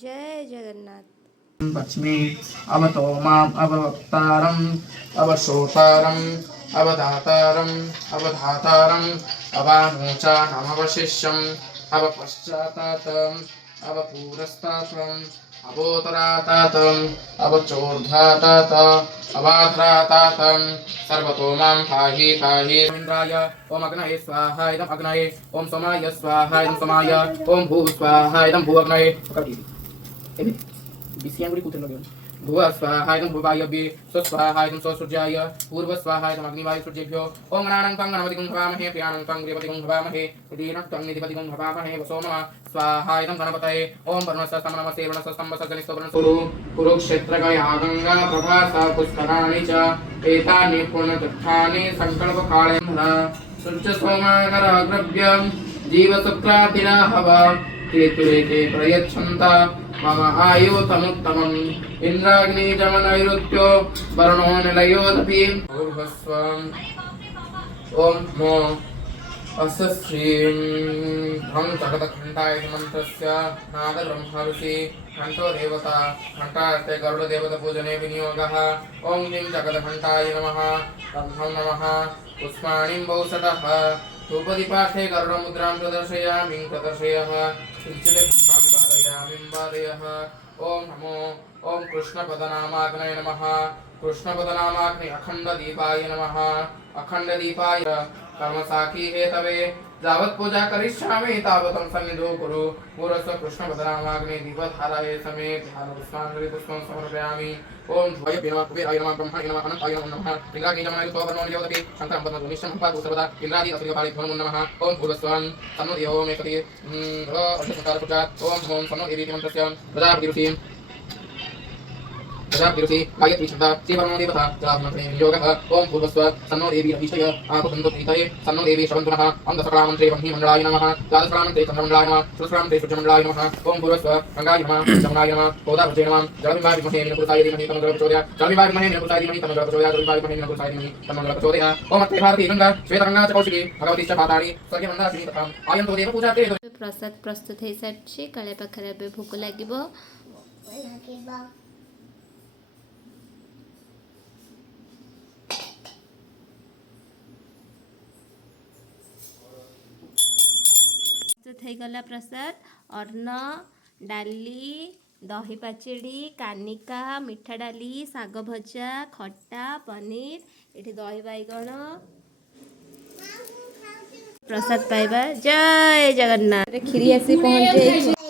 जय जगन्नाथ। पश्चिमे अवतो माम् अववक्तारम् अवश्रोतारम् अवदातारम् अवधातारम् अवामोचानमवशिष्यम् अवपश्चातातम् अवपूरस्तातम् अवोतरातातम् अवचोर्धातात अवाधरातातम् सर्वतो मां पाहि पाहि इन्द्राय ओम अग्नये स्वाहा इदम् अग्नये ओम सोमाय स्वाहा इदं सोमाय ओम भू स्वाहा इदं भू अग्नये बिसियांगुड़ी कुछ लगे भुव स्वाहायं भुवायभि स्वस्वाहायं स्वसूर्याय पूर्व स्वाहायं अग्निवायु सूर्येभ्यो ओम गणानं त्वं गणपतिं भवामहे प्रियानं त्वं गृहपतिं भवामहे दीनं त्वं निधिपतिं भवामहे वसो नमः स्वाहायं गणपतये ओम वर्णस्य समनमसे वर्णस्य स्तंभस्य सुरु कुरुक्षेत्रगयागंगा प्रभासा पुष्कराणि च एतानि पुण्यतीर्थानि संकल्पकाले सूर्य सोमाकर अग्रभ्यं जीवशुक्रातिराहव केतुरेके प्रयच्छन्ता मम आयुतमुत्तमम् इन्द्राग्निजमनैरुत्यो वर्णो निलयोदपि भूर्भस्वम् ॐ नमो अस्य श्रीं भ्रं जगदघण्टाय मन्त्रस्य नादब्रह्मऋषि घण्टो देवता घण्टार्थे गरुडदेवतापूजने विनियोगः ॐ ह्रीं जगदघण्टाय नमः ब्रह्मं नमः पुष्पाणिं बहुशतः धूपदीपार्थे गरुडमुद्रां प्रदर्शयामि किञ्चित् घण्टां वादयामि ओम नमो ओम कृष्णपदनामाग्नये नमः कृष्णपदनामाग्नि अखण्डदीपाय नमः अखण्डदीपाय कर्मसाखी हेतवे यावत् पूजा करिष्यामि तावतं सन्निधौ कुरु पूर्वस्व कृष्णपदनामाग्नि दीपधाराय समे ध्यानपुष्पाञ्जलि पुष्पं समर्पयामि ओम ध्वय नमः कुबेराय नमः ब्रह्मणे नमः अनन्ताय नमः इंद्राग्निजमनाय सोवर्णो नियोदपि शङ्करं पद्मनिष्ठं पातु सर्वदा इंद्रादि असुर्यपालिभ्यो नमः ओम भूर्भुवस्वं तन्नो देवो मे कति अर्धसंकारपुजात् ओम ओम तन्नो देवी मंत्रस्य प्रजापतिरुषिं प्रजापतिरुषि गायत्री शब्दा श्रीवर्णो देवता जलाभिमन्त्रे नियोगः ओम भूर्भुवस्व तन्नो देवी अभिषय आपतन्तु प्रीतये तन्नो देवी शवन्तु नमः ओम दशकलामन्त्रे ब्रह्मीमण्डलाय नमः द्वादशकलामन्त्रे चन्द्रमण्डलाय नमः चतुष्कलामन्त्रे सूर्यमण्डलाय नमः ओम भूर्भुवस्व गङ्गाय नमः जमुनाय नमः गोदावृजे नमः जलविवाह विद्महे मीनपुरुषाय धीमहि तन्नो जलप्रचोदयात् जलविवाह विद्महे मीनपुरुषाय धीमहि तन्नो जलप्रचोदयात् जलविवाह विद्महे मीनपुरुषाय धीमहि तन्नो जलप्रचोदयात् ओम अत्रे भारती गंगा श्वेतगंगा च कौशिकी भगवती च पाताळी स्वर्गमन्दाकिनी तथा आयन्तो देव पूजाते प्रसाद प्रस्तुत हो सारी काले पाखे भोक लगे प्रस्तुत हो गला प्रसाद अन्न डाली दही पाचेड़ी कानिका मिठा डाली साग भजा खट्टा पनीर ये दही बैगण प्रसाद पाइबा जय जगन्नाथ खीरी आसी पहुँच